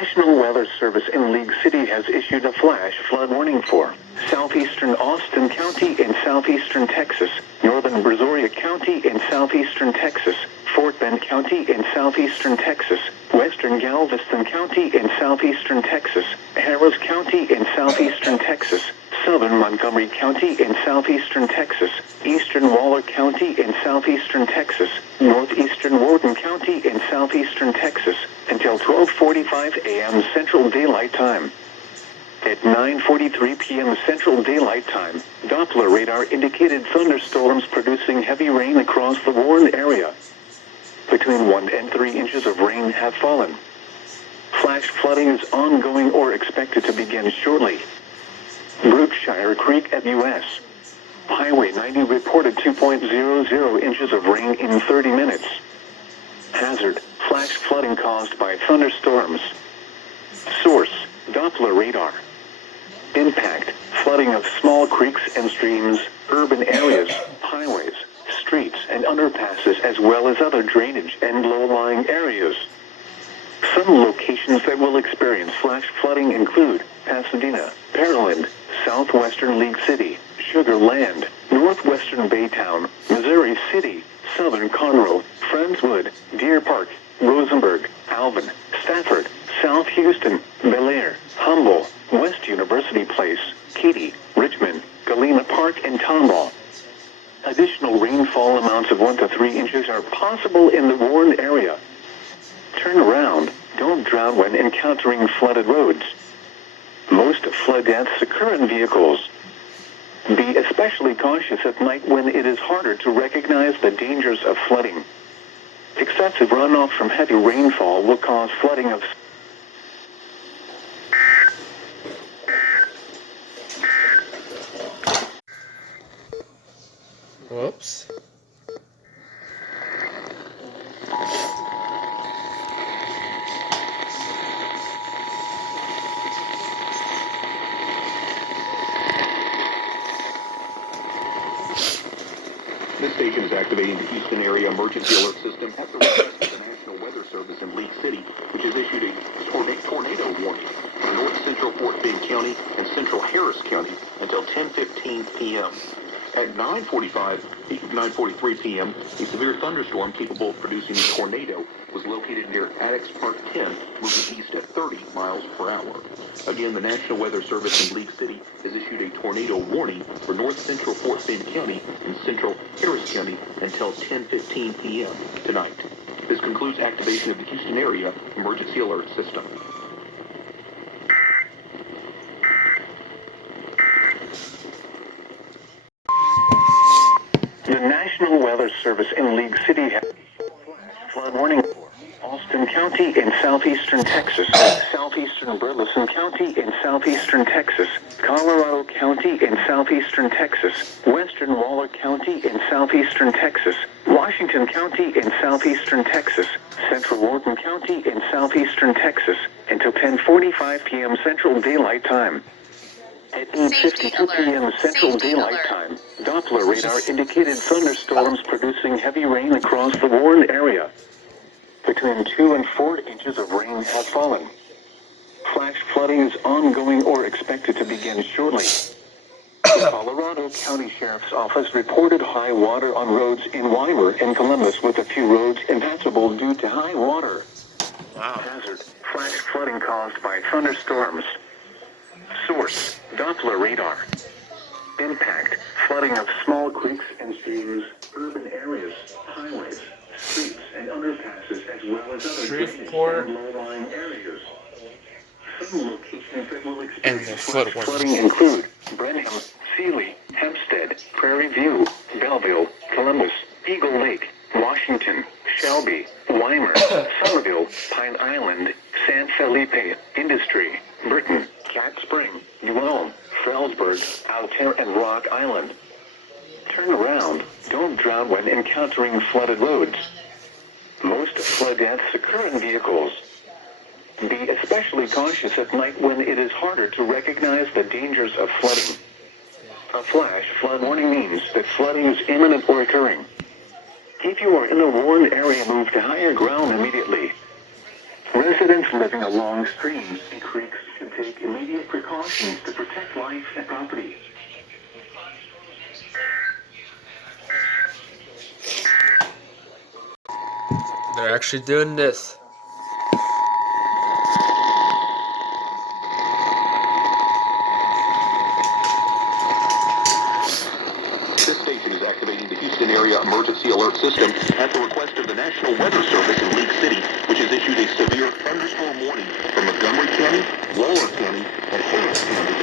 National Weather Service in League City has issued a flash flood warning for southeastern Austin County in southeastern Texas, northern Brazoria County in southeastern Texas, Fort Bend County in southeastern Texas, western Galveston County in southeastern Texas, Harris County in southeastern Texas, southern Montgomery County in southeastern Texas, eastern Waller County in southeastern Texas, northeastern Wharton County in southeastern Texas, until 12:45 a.m. Central Daylight Time. At 9:43 p.m. Central Daylight Time, Doppler radar indicated thunderstorms producing heavy rain across the Warren area. Between 1 and 3 inches of rain have fallen. Flash flooding is ongoing or expected to begin shortly. Brookshire Creek at U.S. Highway 90 reported 2.00 inches of rain in 30 minutes. Hazard: flash flooding caused by thunderstorms. Source: Doppler radar. Impact: flooding of small creeks and streams, urban areas, highways, streets and underpasses, as well as other drainage and low-lying areas. Some locations that will experience flash flooding include Pasadena, Pearland, southwestern League City, Sugar Land, northwestern Baytown, Missouri City, southern Conroe, Friendswood, Deer Park, Rosenberg, Alvin, Stafford, South Houston, Bel Air, Humble, West University Place, Katy, Richmond, Galena Park, and Tomball. Additional rainfall amounts of 1 to 3 inches are possible in the Warren area. Turn around. Don't drown when encountering flooded roads. Most flood deaths occur in vehicles. Be especially cautious at night when it is harder to recognize the dangers of flooding. Excessive runoff from heavy rainfall will cause flooding of Whoops. This station is activating the Houston Area Emergency Alert System at the request of the National Weather Service in League City, which has issued a tornado warning for north central Fort Bend County and central Harris County until 10:15 p.m. At 9:43 p.m., a severe thunderstorm capable of producing a tornado was located near Addicks Park 10, moving east at 30 miles per hour. Again, the National Weather Service in League City has issued a tornado warning for north central Fort Bend County and central Harris County until 10:15 p.m. tonight. This concludes activation of the Houston Area Emergency Alert System. The National Weather Service in League City has flood warning for Austin County in southeastern Texas, southeastern Burleson County in southeastern Texas, Colorado County in southeastern Texas, western Waller County in southeastern Texas, Washington County in southeastern Texas, central Wharton County in southeastern Texas, until 10:45 p.m. Central Daylight Time. At 8:52 p.m. Central Daylight Time, Doppler radar indicated thunderstorms producing heavy rain across the Warren area. Between 2 and 4 inches of rain have fallen. Flash flooding is ongoing or expected to begin shortly. The Colorado County Sheriff's Office reported high water on roads in Weimar and Columbus, with a few roads impassable due to high water. Wow. Hazard: flash flooding caused by thunderstorms. Source: Doppler radar. Impact: flooding of small creeks and streams, urban areas, highways, streets and underpasses, as well as other drainage and low-lying areas. Some locations that will experience flash flooding include Brenham, Sealy, Hempstead, Prairie View, Belleville, Columbus, Eagle Lake, Washington, Shelby, Weimar, Somerville, Pine Island, San Felipe, Industry, Britain, Cat Spring, Newell, Frelsburg, Altair, and Rock Island. Turn around. Don't drown when encountering flooded roads. Most flood deaths occur in vehicles. Be especially cautious at night when it is harder to recognize the dangers of flooding. A flash flood warning means that flooding is imminent or occurring. If you are in the Warren area, move to higher ground immediately. Residents residents living along streams and creeks should take immediate precautions to protect life and property. They're actually doing this. This station is activating the Houston Area Emergency Alert System at the request of the National Weather Service in League City, which has issued a severe thunderstorm warning for Montgomery County, Waller County, and Harris County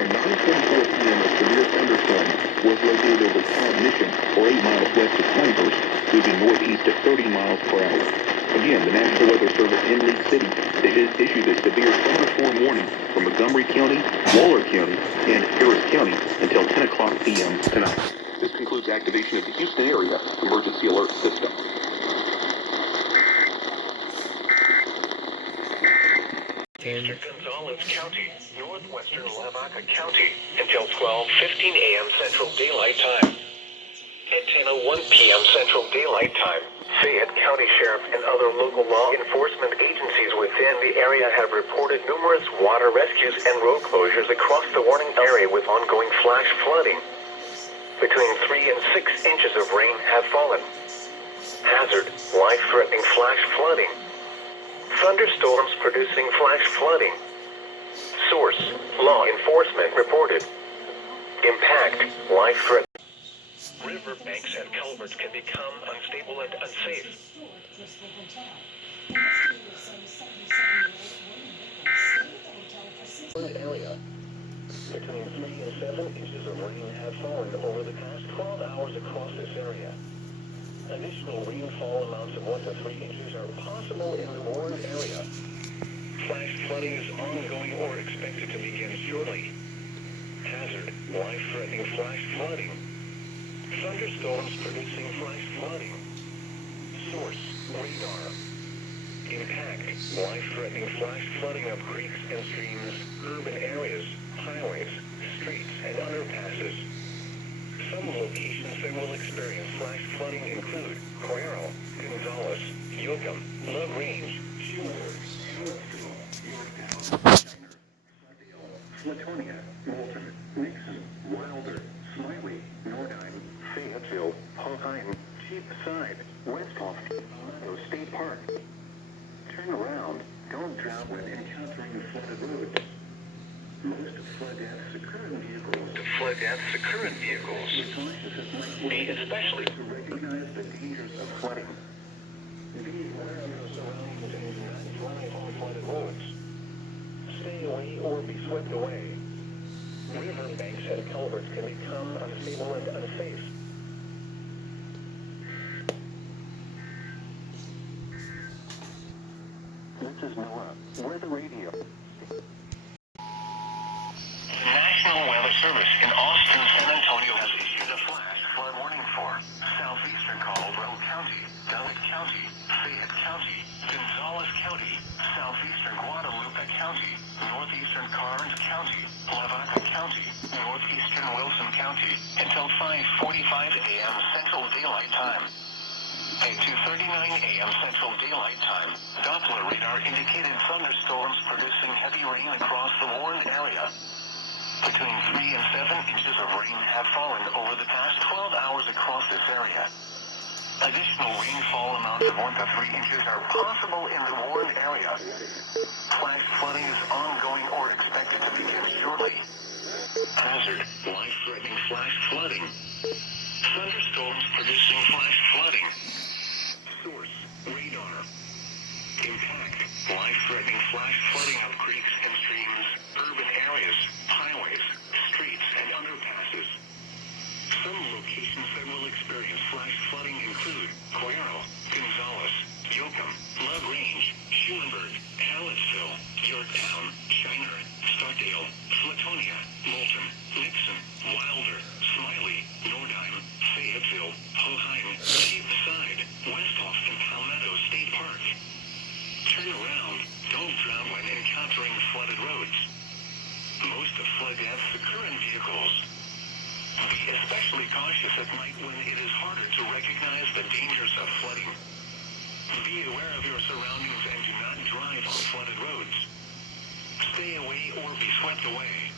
at 9:44 p.m. A severe thunderstorm was located over Town Mission, or 8 miles west of Pinehurst, moving northeast at 30 miles per hour. Again, the National Weather Service in League City, they issued a severe thunderstorm warning for Montgomery County, Waller County, and Harris County until 10 o'clock p.m. tonight. This concludes activation of the Houston Area Emergency Alert System. Eastern Gonzales County, northwestern Lavaca County, until 12:15 a.m. Central Daylight Time. At 10:01 p.m. Central Daylight Time, Fayette County Sheriff and other local law enforcement agencies within the area have reported numerous water rescues and road closures across the warning area with ongoing flash flooding. Between 3 and 6 inches of rain have fallen. Hazard, life-threatening flash flooding. Thunderstorms producing flash flooding. Source, law enforcement reported. Impact, life-threatening. River banks and culverts can become unstable and unsafe. Area. Between 3 and 7 inches of rain have fallen over the past 12 hours across this area. Additional rainfall amounts of 1 to 3 inches are possible in the warned area. Flash flooding is ongoing or expected to begin shortly. Hazard, life-threatening flash flooding. Thunderstorms producing flash flooding. Source, radar. Impact, life-threatening flash flooding of creeks and streams, urban areas, highways, streets, and underpasses. Some locations that will experience flash flooding include Cuero, Gonzales, Yoakum, Grange, Flatonia, Moulton, Nixon, Wilder, Smiley, Nordheim, Fayetteville, Hoheim, Cheapside, Westhoff, State Park. Turn around. Don't drown when encountering flooded roads. Most flood deaths occur in vehicles. Be especially to recognize the dangers of flooding. Be aware of your surroundings and do not drive on flooded roads. Stay away or be swept away. River banks and culverts can become unstable and unsafe. This is Noah. Weather Radio. The National Weather Service in Austin, San Antonio has issued a flash flood warning for southeastern Colorado County, Gullet County, Fayette County, Gonzales County, southeastern Guadalupe County, northeastern Karnes County, Lavaca County, northeastern Wilson County, until 5:45 a.m. Central Daylight Time. At 2:39 a.m. Central Daylight Time, Doppler radar indicated thunderstorms producing heavy rain across the warned area. Between 3 and 7 inches of rain have fallen over the past 12 hours across this area. Additional rainfall amounts of 1 to 3 inches are possible in the warned area. Flash flooding is ongoing or expected to begin shortly. Hazard, life-threatening flash flooding. Thunderstorms producing flash flooding. Source, radar. Impact, life-threatening flash flooding of creeks and streams, urban areas, highways, streets, and underpasses. Some locations that will experience flash flooding include Cuero, Gonzales, Yoakum, Grange, Schulenburg, Hallettsville, Yorktown, Shiner, Stockdale, Flatonia, Moulton, Nixon, Wilder, Smiley, Nordheim, Fayetteville, Hoheim, Cheapside, Westhoff, and Palmetto State Park. Turn around. Don't drown when encountering flooded roads. Most of flood deaths occur in vehicles. Be especially cautious at night when it is harder to recognize the dangers of flooding. Be aware of your surroundings and do not drive on flooded roads. Stay away or be swept away.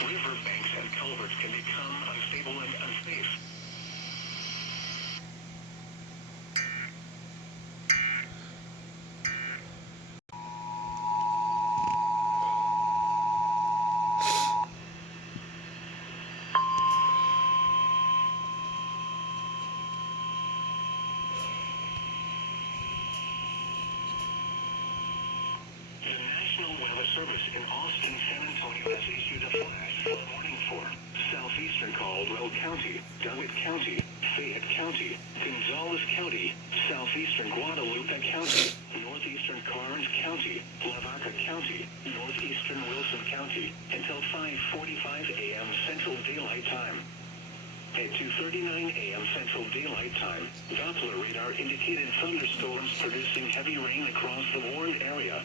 River banks and culverts can become unstable and unsafe. The National Weather Service in Austin, San Antonio has issued a flash flood warning for southeastern Caldwell County, Douglas County, Fayette County, Gonzales County, southeastern Guadalupe County, northeastern Karnes County, Lavaca County, northeastern Wilson County, until 5:45 a.m. Central Daylight Time. At 2:39 a.m. Central Daylight Time, Doppler radar indicated thunderstorms producing heavy rain across the warned area.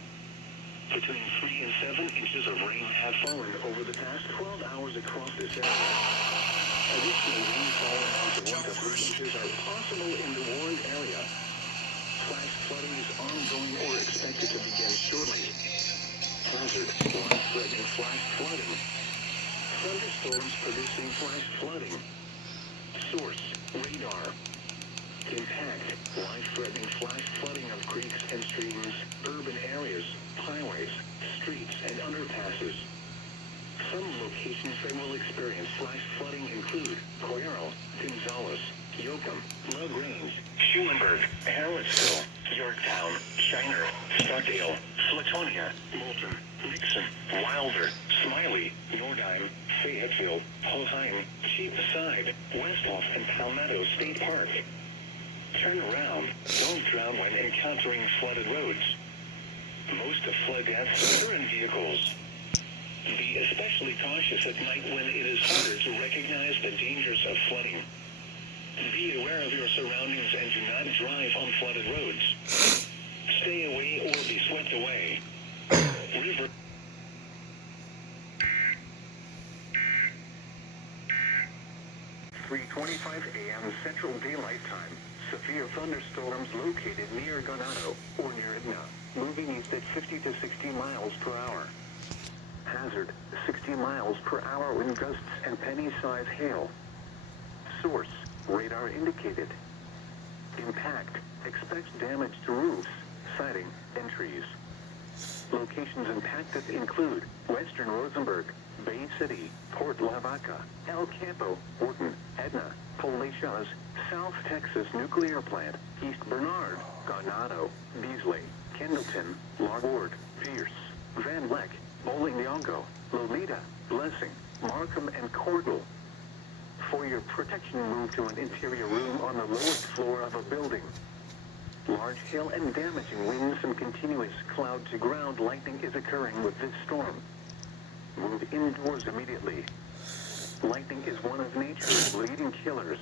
Between 3 and 7 inches of rain have fallen over the past 12 hours across this area. Additional rainfall amounts of 1 to 3 inches are possible in the warned area. Flash flooding is ongoing or expected to begin shortly. Hazard, life-threatening flash flooding. Thunderstorms producing flash flooding. Source, radar. Impact, life-threatening flash flooding of creeks and streams, urban areas, highways, streets, and underpasses. Some locations that will experience flash flooding include Coyero, Gonzales, Yoakum, Grange, Schulenburg, Harrodsville, Yorktown, Shiner, Stockdale, Flatonia, Moulton, Nixon, Wilder, Smiley, Nordheim, Fayetteville, Hoheim, Cheapside, Westhoff, and Palmetto State Park. Turn around. Don't drown when encountering flooded roads. Most flood deaths occur in vehicles. Be especially cautious at night when it is harder to recognize the dangers of flooding. Be aware of your surroundings and do not drive on flooded roads. Stay away or be swept away. River. 3:25 a.m. Central Daylight Time. Severe thunderstorms located near Ganado or near Edna, moving east at 50 to 60 miles per hour. Hazard, 60 miles per hour wind gusts and penny-size hail. Source, radar indicated. Impact, expect damage to roofs, siding, and trees. Locations impacted include Western Rosenberg, Bay City, Port Lavaca, El Campo, Wharton, Edna, Palacios, South Texas Nuclear Plant, East Bernard, Ganado, Beasley, Kendleton, Larboard, Pierce, Van Leck, Bowling Yongo, Lolita, Blessing, Markham, and Cordell. For your protection, move to an interior room on the lowest floor of a building. Large hail and damaging winds and continuous cloud-to-ground lightning is occurring with this storm. Move indoors immediately. Lightning is one of nature's leading killers.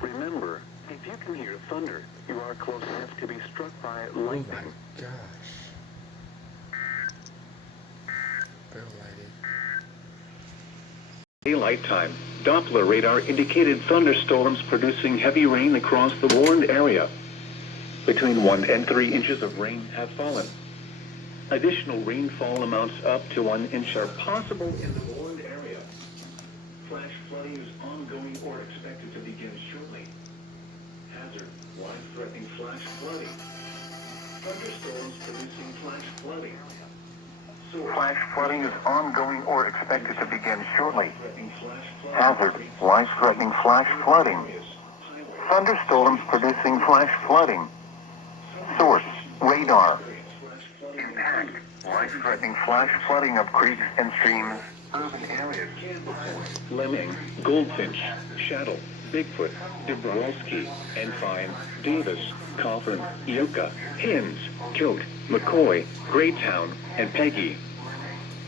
Remember, if you can hear thunder, you are close enough to be struck by lightning. Oh my gosh. Barrel lighting. Daylight time. Doppler radar indicated thunderstorms producing heavy rain across the warned area. Between 1 and 3 inches of rain have fallen. Additional rainfall amounts up to 1 inch are possible in the warned area. Flash flooding is ongoing or expected to begin shortly. Hazard, life-threatening flash flooding. Thunderstorms producing flash flooding. Flash flooding is ongoing or expected to begin shortly. Hazard, life-threatening flash flooding. Thunderstorms producing flash flooding. Source, radar. Impact, life-threatening flash flooding of creeks and streams, urban areas. Lemming, Goldfinch, Shadow, Bigfoot, Dabrowski, Enfine, Davis, Coffin, Yoka, Hinds, Kilt, McCoy, Greytown, and Peggy.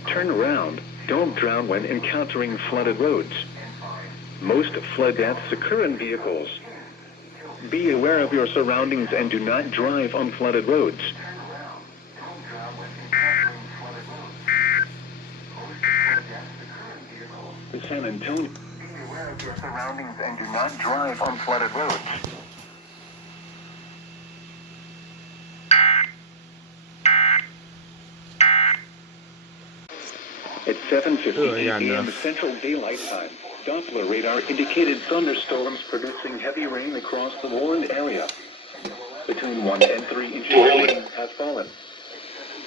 Turn around. Don't drown when encountering flooded roads. Most flood deaths occur in vehicles. Be aware of your surroundings and do not drive on flooded roads. San Antonio. Be aware of your surroundings and do not drive on flooded roads. At 7:58 got a.m. enough. Central Daylight Time, Doppler radar indicated thunderstorms producing heavy rain across the warned area. Between 1 and 3 inches of rain has fallen.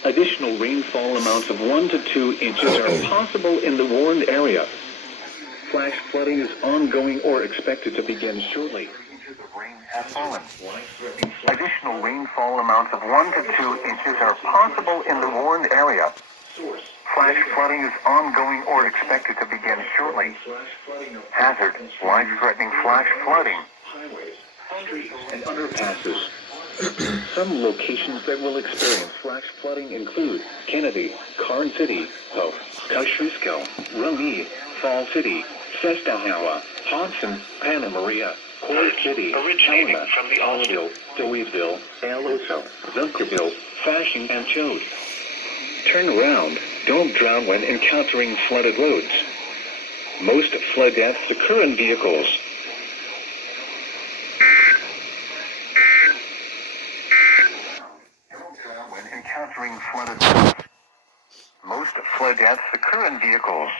Additional rainfall amounts of 1 to 2 inches are possible in the warned area. Flash flooding is ongoing or expected to begin shortly. Have fallen. Additional rainfall amounts of 1 to 2 inches are possible in the warned area. Flash flooding is ongoing or expected to begin shortly. Hazard, life-threatening flash flooding. Highways, streets, and underpasses. Some locations that will experience flash flooding include Kennedy, Carn City, Hope, Kosciuszko, Raleigh, Fall City, Sestahawa, Hodson, Panna Maria, Coeur City, Helena, Oliveville, Deweyville, El Oso, Zunkerville, Fashing, and Chode. Turn around. Don't drown when encountering flooded roads. Most flood deaths occur in vehicles. Don't drown when encountering flooded roads. Most flood deaths occur in vehicles.